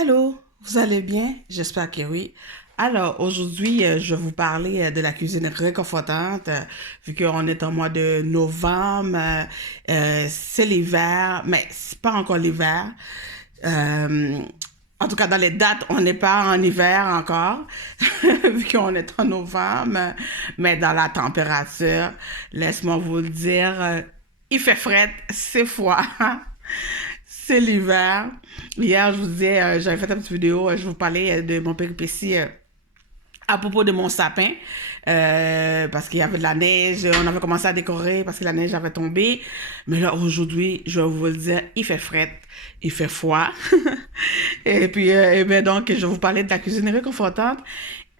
Allô, vous allez bien? J'espère que oui. Alors, aujourd'hui, je vais vous parler de la cuisine réconfortante, vu qu'on est en mois de novembre, c'est l'hiver, mais c'est pas encore l'hiver. Euh, En tout cas, dans les dates, on n'est pas en hiver encore, vu qu'on est en novembre, mais dans la température, laisse-moi vous le dire, il fait frais, c'est froid. C'est l'hiver. Hier, je vous disais, j'avais fait une petite vidéo, je vous parlais de mon péripétie à propos de mon sapin, parce qu'il y avait de la neige, on avait commencé à décorer parce que la neige avait tombé. Mais là, aujourd'hui, je vais vous le dire, il fait frais, il fait froid. Et puis, donc, je vais vous parler de la cuisine réconfortante.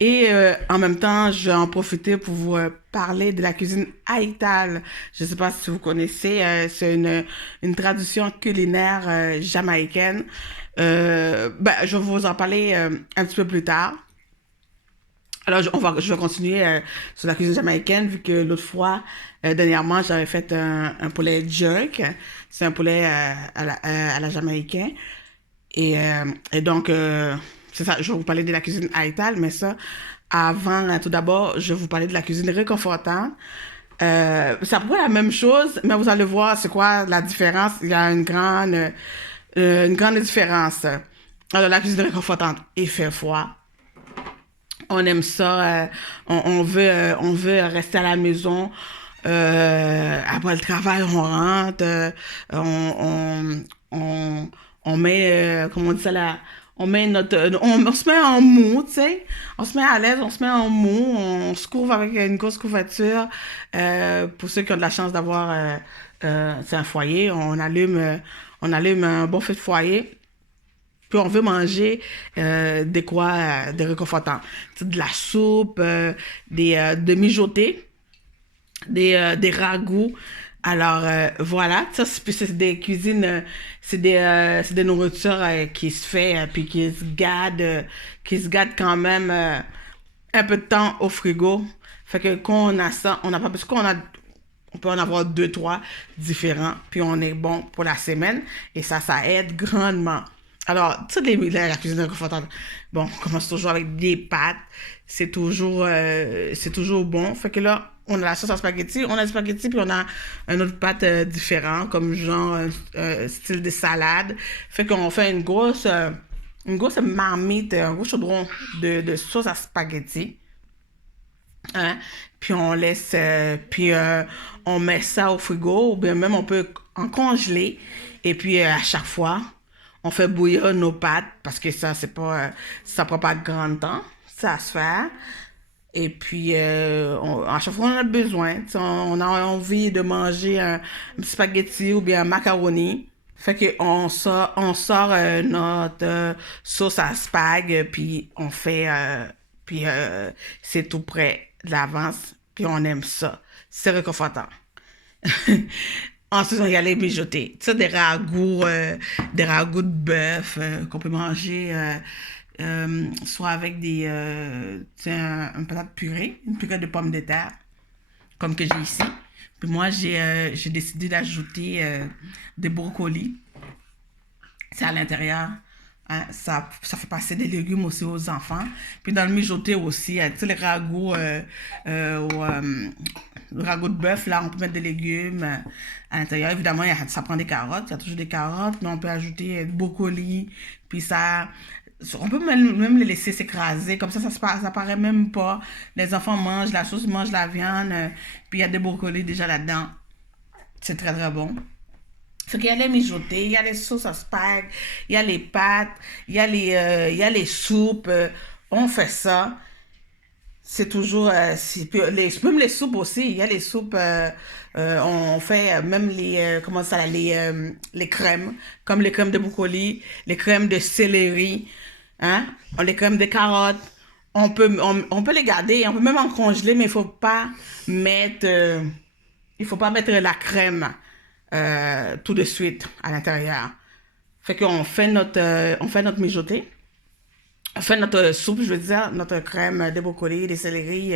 Et en même temps, je vais en profiter pour vous parler de la cuisine haïtale. Je ne sais pas si vous connaissez, c'est une tradition culinaire jamaïcaine. Je vais vous en parler un petit peu plus tard. Alors, je vais continuer sur la cuisine jamaïcaine, vu que l'autre fois, dernièrement, j'avais fait un poulet jerk. C'est un poulet à la jamaïcaine. Et donc, c'est ça, je vais vous parler de la cuisine haïtale, mais ça, avant, tout d'abord, je vais vous parler de la cuisine réconfortante. C'est à peu près la même chose, mais vous allez voir c'est quoi la différence. Il y a une grande différence. Alors, la cuisine réconfortante, il fait froid. On aime ça, on veut rester à la maison. Après le travail, on rentre, on met, comment on dit ça là, on met on se met en mou, tu sais, on se met à l'aise, on se met en mou, on se couvre avec une grosse couverture. Pour ceux qui ont de la chance d'avoir, c'est un foyer, on allume un bon feu de foyer. Puis on veut manger des réconfortants. De la soupe, des mijotés, des ragoûts. Alors voilà, ça c'est des cuisines, c'est des nourritures qui se fait puis qui se gardent quand même un peu de temps au frigo. Fait que quand on a ça, on n'a pas besoin on peut en avoir deux, trois différents, puis on est bon pour la semaine, et ça aide grandement. Alors, la cuisine réconfortante, bon, on commence toujours avec des pâtes, c'est toujours bon. Fait que là, on a la sauce à spaghetti, on a le spaghetti, puis on a un autre pâte différent, comme genre style de salade. Fait qu'on fait une grosse marmite, un gros chaudron de sauce à spaghetti. Hein? Puis on laisse, puis on met ça au frigo, ou bien même on peut en congeler. Et puis à chaque fois, on fait bouillir nos pâtes parce que ça, c'est pas, ça prend pas grand temps, ça se fait. Et puis à chaque fois, on a besoin. On a envie de manger un petit spaghetti ou bien un macaroni. Fait que on sort notre sauce à spag, puis on fait, puis c'est tout prêt d'avance, puis on aime ça. C'est réconfortant. Ensuite, il y a les mijotés. Tu sais, des ragoûts de bœuf qu'on peut manger soit avec tu sais, un patate purée, une purée de pommes de terre, comme que j'ai ici. Puis moi, j'ai décidé d'ajouter des brocolis. C'est à l'intérieur. Hein, ça fait passer des légumes aussi aux enfants. Puis dans le mijoté aussi, tu sais, le ragoût de bœuf, là, on peut mettre des légumes à l'intérieur. Évidemment, ça prend des carottes, il y a toujours des carottes, mais on peut ajouter du brocoli. Puis ça, on peut même les laisser s'écraser, comme ça paraît même pas. Les enfants mangent la sauce, ils mangent la viande, puis il y a des brocolis déjà là-dedans. C'est très très bon. Fait qu'il y a les mijotés, il y a les sauces à spag, il y a les pâtes, il y a les soupes. On fait ça. C'est toujours, même les soupes aussi. Il y a les soupes, on fait même comment ça, là, les crèmes, comme les crèmes de brocoli, les crèmes de céleri, hein, les crèmes de carottes. On peut les garder, on peut même en congeler, mais il faut pas mettre la crème tout de suite à l'intérieur. Fait qu'on fait on fait notre mijoté. On fait notre soupe, je veux dire, notre crème de brocoli, des céleri.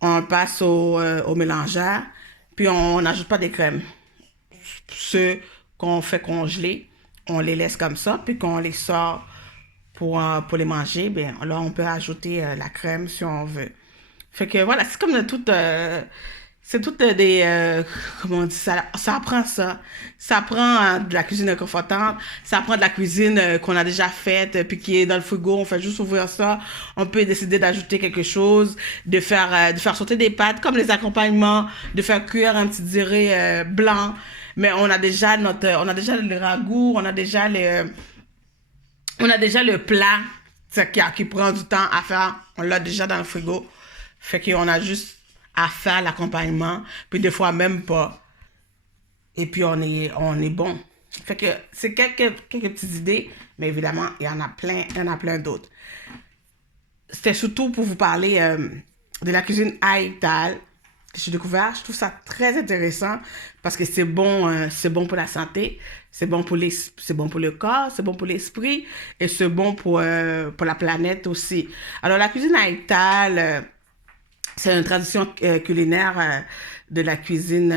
On le passe au mélangeur. Puis on n'ajoute pas des crèmes. Ceux qu'on fait congeler, on les laisse comme ça. Puis qu'on les sort pour les manger, ben là, on peut ajouter la crème si on veut. Fait que voilà, c'est comme de tout, c'est tout des, comment on dit ça, ça apprend ça. Ça apprend de la cuisine réconfortante, ça apprend de la cuisine qu'on a déjà faite, puis qui est dans le frigo, on fait juste ouvrir ça, on peut décider d'ajouter quelque chose, de faire sauter des pâtes, comme les accompagnements, de faire cuire un petit diré blanc, mais on a déjà le ragoût, on a déjà le plat, qui prend du temps à faire, on l'a déjà dans le frigo, fait qu'on a juste à faire l'accompagnement, puis des fois même pas. Et puis on est bon. Fait que c'est quelques petites idées, mais évidemment, il y en a plein d'autres. C'était surtout pour vous parler de la cuisine haïtale que j'ai découvert. Je trouve ça très intéressant parce que c'est bon pour la santé, c'est bon pour le corps, c'est bon pour l'esprit et c'est bon pour la planète aussi. Alors la cuisine haïtale, c'est une tradition culinaire de la cuisine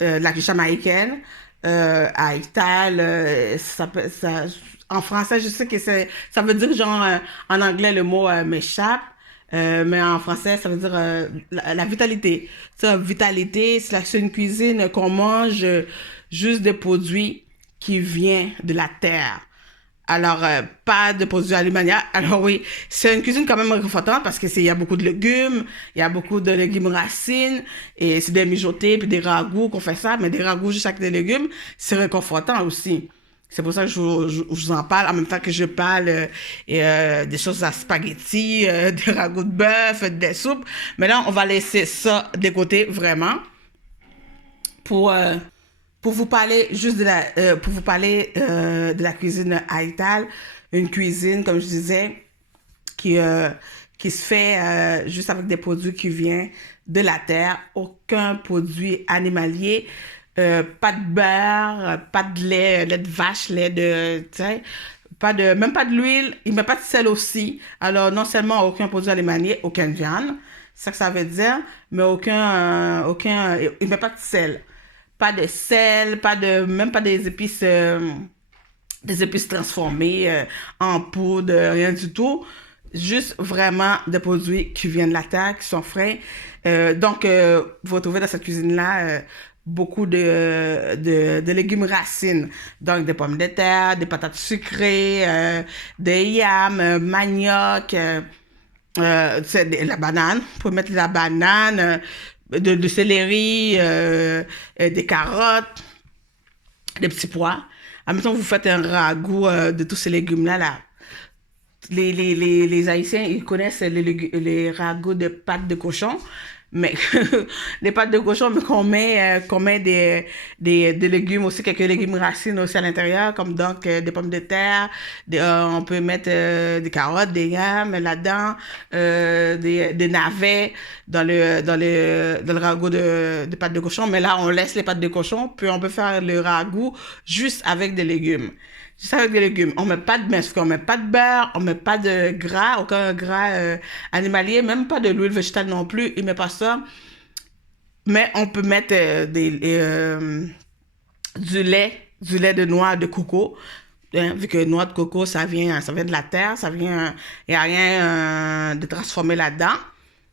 jamaïcaine. Haïtal, en français, je sais que ça veut dire genre, en anglais, le mot m'échappe, mais en français, ça veut dire la vitalité. Ça, vitalité, c'est une cuisine qu'on mange juste des produits qui viennent de la terre. Alors, pas de produits alimentaires. Alors oui, c'est une cuisine quand même réconfortante parce il y a beaucoup de légumes, il y a beaucoup de légumes racines, et c'est des mijotés puis des ragoûts qu'on fait ça, mais des ragoûts juste avec des légumes, c'est réconfortant aussi. C'est pour ça que je vous en parle, en même temps que je parle des choses à spaghetti, des ragoûts de bœuf, des soupes. Mais là, on va laisser ça de côté, vraiment, pour... pour vous parler juste pour vous parler de la cuisine haïtale, une cuisine, comme je disais, qui se fait juste avec des produits qui viennent de la terre, aucun produit animalier, pas de beurre, pas de lait de vache, tu sais, même pas de l'huile, il met pas de sel aussi. Alors, non seulement aucun produit animalier, aucune viande, c'est ça que ça veut dire, mais il met pas de sel. Pas de sel, même pas des épices transformées en poudre, rien du tout. Juste vraiment des produits qui viennent de la terre, qui sont frais. Donc, vous retrouvez dans cette cuisine-là beaucoup de légumes racines. Donc, des pommes de terre, des patates sucrées, des yams, manioc, la banane. Vous pouvez mettre de la banane, de céleri, des carottes, des petits pois. Admettons, vous faites un ragoût de tous ces légumes-là, là. Les Haïtiens, ils connaissent les ragoûts de pâtes de cochon, mais des pâtes de cochon, mais qu'on met des légumes aussi, quelques légumes racines aussi à l'intérieur, comme donc des pommes de terre, on peut mettre des carottes, des yams là-dedans, des navets dans le ragoût de pâtes de cochon, mais là, on laisse les pâtes de cochon, puis on peut faire le ragoût juste avec des légumes. Juste avec des légumes. On met pas de on met pas de beurre, on met pas de gras, aucun gras animalier, même pas de l'huile végétale non plus, il met pas ça. Mais on peut mettre du lait de noix de coco. Hein, vu que noix de coco, ça vient de la terre, il n'y a rien de transformé là-dedans.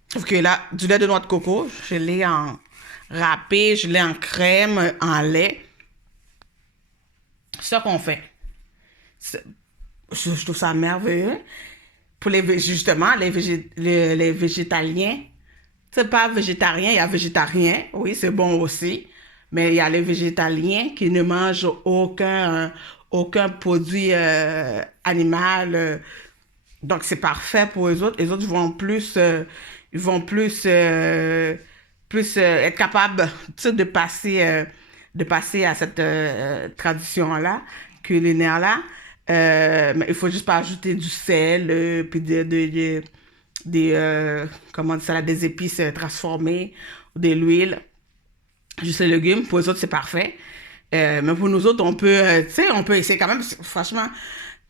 Sauf que là, du lait de noix de coco, je l'ai en râpé, je l'ai en crème, en lait. C'est ça qu'on fait. Je trouve ça merveilleux. Pour justement, les végétaliens, c'est pas végétarien, il y a végétarien, oui, c'est bon aussi, mais il y a les végétaliens qui ne mangent aucun produit animal, donc c'est parfait pour eux autres. Les autres ils vont plus être capables, tu sais, de passer à cette tradition-là, culinaire-là. Mais il faut juste pas ajouter du sel, puis comment dire ça, des épices transformées, ou de l'huile, juste les légumes. Pour les autres, c'est parfait. Mais pour nous autres, tu sais, on peut essayer quand même. Franchement,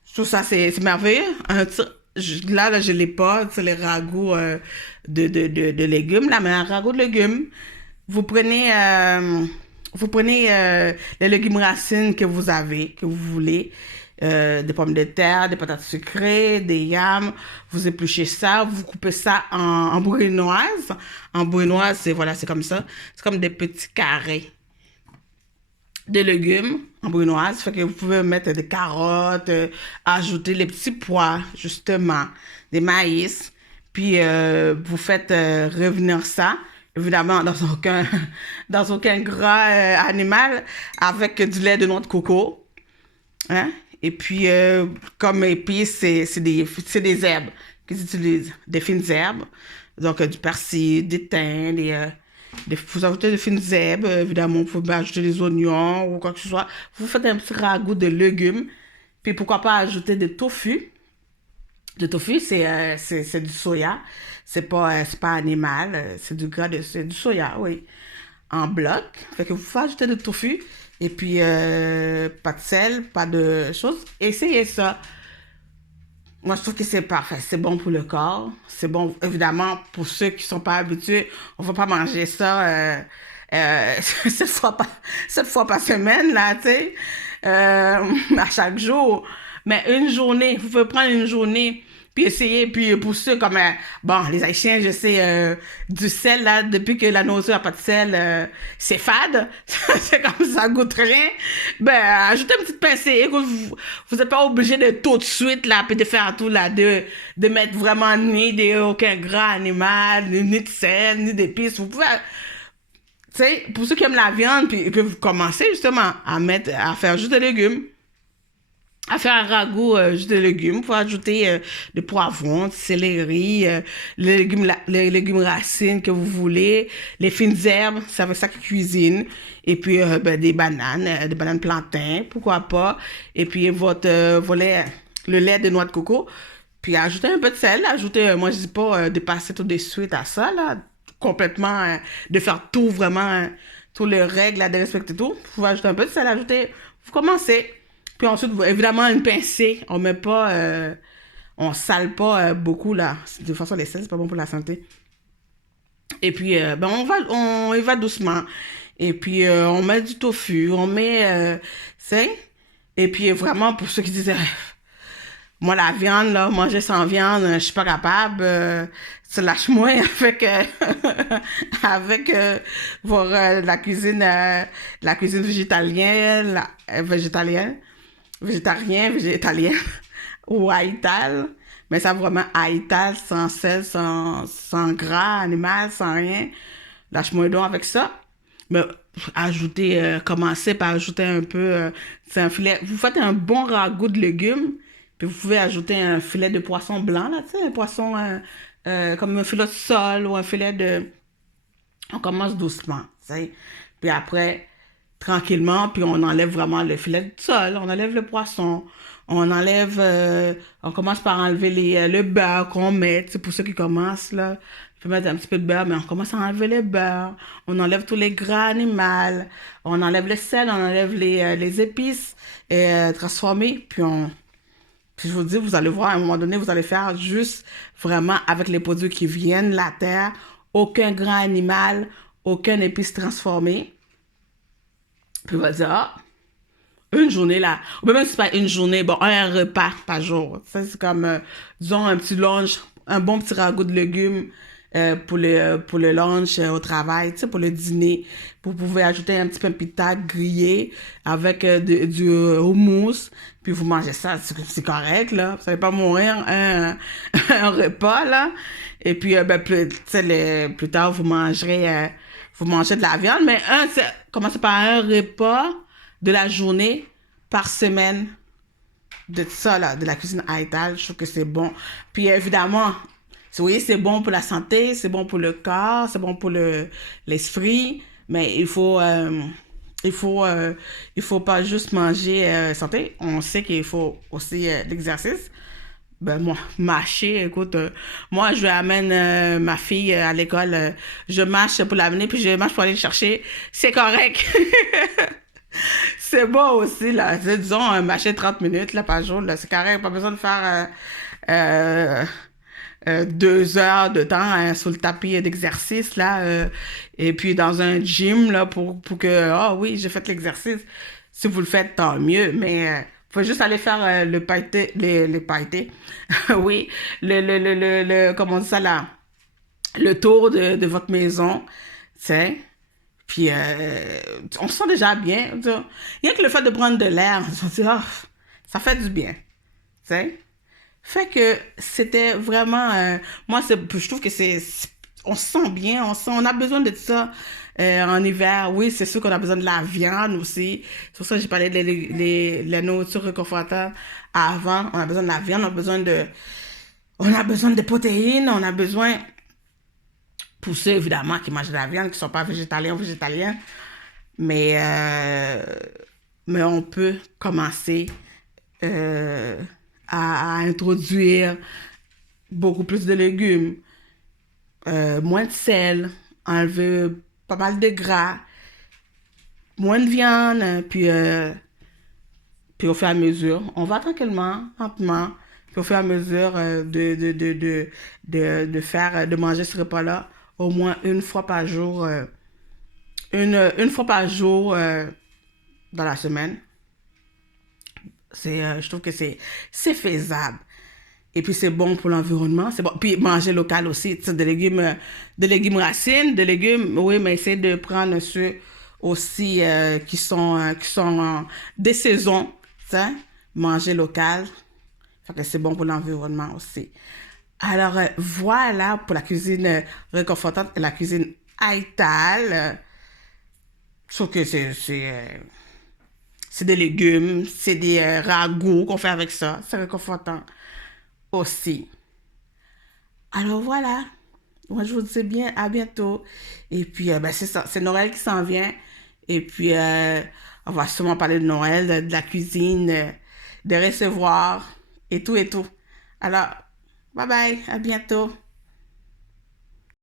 je trouve ça, c'est merveilleux. Là, je l'ai pas, tu sais, les ragoûts de légumes, là, mais un ragoût de légumes, vous prenez les légumes racines que vous avez, que vous voulez, des pommes de terre, des patates sucrées, des yams. Vous épluchez ça, vous coupez ça en brunoise. En brunoise, c'est voilà, c'est comme ça. C'est comme des petits carrés de légumes en brunoise. Fait que vous pouvez mettre des carottes, ajouter les petits pois, justement, des maïs. Puis vous faites revenir ça, évidemment dans aucun gras animal, avec du lait de noix de coco. Hein? Et puis, comme épices, c'est des herbes qu'ils utilisent, des fines herbes. Donc, du persil, des thym, vous ajoutez des fines herbes, évidemment, vous pouvez ajouter des oignons ou quoi que ce soit. Vous faites un petit ragoût de légumes. Puis, pourquoi pas ajouter des tofu. Le tofu, c'est du soya. C'est pas animal. C'est c'est du soya, oui. En bloc. Fait que vous pouvez ajouter du tofu. Et puis, pas de sel, pas de choses. Essayez ça. Moi, je trouve que c'est parfait. C'est bon pour le corps. C'est bon, évidemment, pour ceux qui sont pas habitués. On va pas manger ça euh, sept fois sept fois par semaine, là, tu sais, à chaque jour. Mais une journée, vous pouvez prendre une journée, puis essayer, puis pour ceux comme, bon, les Haïtiens, je sais, du sel, là, depuis que la nourriture n'a pas de sel, c'est fade, c'est comme ça, goûte rien, ben, ajoutez une petite pincée, écoute, vous n'êtes pas obligé de tout de suite, là, puis de faire tout, là, de mettre vraiment aucun gras animal, ni de sel, ni d'épices, vous pouvez, tu sais, pour ceux qui aiment la viande, puis vous commencez, justement, à faire juste des légumes, à faire un ragoût juste de légumes. Vous pouvez ajouter des poivrons, du céleri, les légumes racines que vous voulez, les fines herbes, c'est avec ça qu'ils cuisinent. Et puis ben, des bananes plantains, pourquoi pas. Et puis le lait de noix de coco. Puis ajouter un peu de sel. Moi je dis pas de passer tout de suite à ça, là, complètement, de faire tout vraiment, toutes les règles, là, de respecter tout. Vous pouvez ajouter un peu de sel, vous commencez. Puis ensuite, évidemment, une pincée. On met pas, on sale pas beaucoup, là. De toute façon, les sels, c'est pas bon pour la santé. Et puis, ben, on y va doucement. Et puis, on met du tofu, on met, c'est, et puis, vraiment, pour ceux qui disent, moi, la viande, là, manger sans viande, je suis pas capable, c'est lâche-moi avec, avec, la cuisine végétalienne, végétalien ou haïtal. Mais ça vraiment haïtal, sans sel, sans gras animal, sans rien. Lâche-moi donc avec ça. Mais commencez par ajouter un peu, c'est un filet. Vous faites un bon ragoût de légumes, puis vous pouvez ajouter un filet de poisson blanc, là, tu sais, un poisson comme un filet de sole ou un filet de... On commence doucement, tu sais. Puis après, tranquillement, puis on enlève vraiment le filet de sol, on enlève le poisson, on commence par enlever le beurre qu'on met, c'est pour ceux qui commencent, là, je peux mettre un petit peu de beurre, mais on commence à enlever le beurre, on enlève tous les gras animaux, on enlève le sel, on enlève les épices transformées, puis je vous dis, vous allez voir, à un moment donné, vous allez faire juste vraiment avec les produits qui viennent de la terre, aucun gras animal, aucun épice transformé. Puis on va dire, ah, une journée là, ou même si c'est pas une journée, bon, un repas par jour. Ça, c'est comme, disons, un petit lunch, un bon petit ragoût de légumes pour le lunch au travail, tu sais, pour le dîner. Vous pouvez ajouter un petit peu de pita grillé avec du houmous, puis vous mangez ça, c'est correct, là. Vous n'allez pas mourir un repas, là. Et puis, ben, plus tard, vous mangez de la viande, mais commencez par un repas de la journée par semaine de ça, là, de la cuisine haïtale. Je trouve que c'est bon. Puis évidemment, vous voyez, c'est bon pour la santé, c'est bon pour le corps, c'est bon pour l'esprit, mais il faut pas juste manger santé. On sait qu'il faut aussi l'exercice. Ben moi, marcher, écoute, moi je amène ma fille à l'école, je marche pour l'amener, puis je marche pour aller le chercher, c'est correct. C'est bon aussi, là, disons, marcher 30 minutes là, par jour, là, c'est correct, pas besoin de faire 2 heures de temps sur le tapis d'exercice, là, et puis dans un gym, là, pour que, ah oui, j'ai fait l'exercice. Si vous le faites, tant mieux, mais Faut juste aller faire le pailleté, les pailletés. Oui, comment on dit ça là? Le tour de votre maison, tu sais. Puis, on se sent déjà bien. Tu sais. Rien que le fait de prendre de l'air, on se dit, ah, ça fait du bien. Tu sais. Fait que c'était vraiment... moi, je trouve que on se sent bien, on a besoin de ça en hiver. Oui, c'est sûr qu'on a besoin de la viande aussi. C'est pour ça que j'ai parlé de la nourriture réconfortante avant. On a besoin de la viande, on a besoin de protéines, on a besoin... Pour ceux, évidemment, qui mangent de la viande, qui ne sont pas végétaliens ou végétaliens. Mais, mais on peut commencer à introduire beaucoup plus de légumes, moins de sel, enlever pas mal de gras, moins de viande, puis au fur et à mesure, on va tranquillement, lentement, puis au fur et à mesure de manger ce repas-là au moins une fois par jour, une fois par jour dans la semaine. Je trouve que c'est faisable. Et puis c'est bon pour l'environnement, c'est bon. Puis manger local aussi, tu sais, des légumes racines, des légumes, oui, mais essayer de prendre ceux aussi qui sont des saisons, tu sais, manger local. Fait que c'est bon pour l'environnement aussi. Alors voilà pour la cuisine réconfortante et la cuisine haïtale. Je trouve que c'est des légumes, c'est des ragoûts qu'on fait avec ça. C'est réconfortant aussi. Alors voilà. Moi, je vous dis bien à bientôt. Et puis, ben, c'est ça. C'est Noël qui s'en vient. Et puis, on va sûrement parler de Noël, de la cuisine, des recevoirs et tout et tout. Alors, bye bye. À bientôt.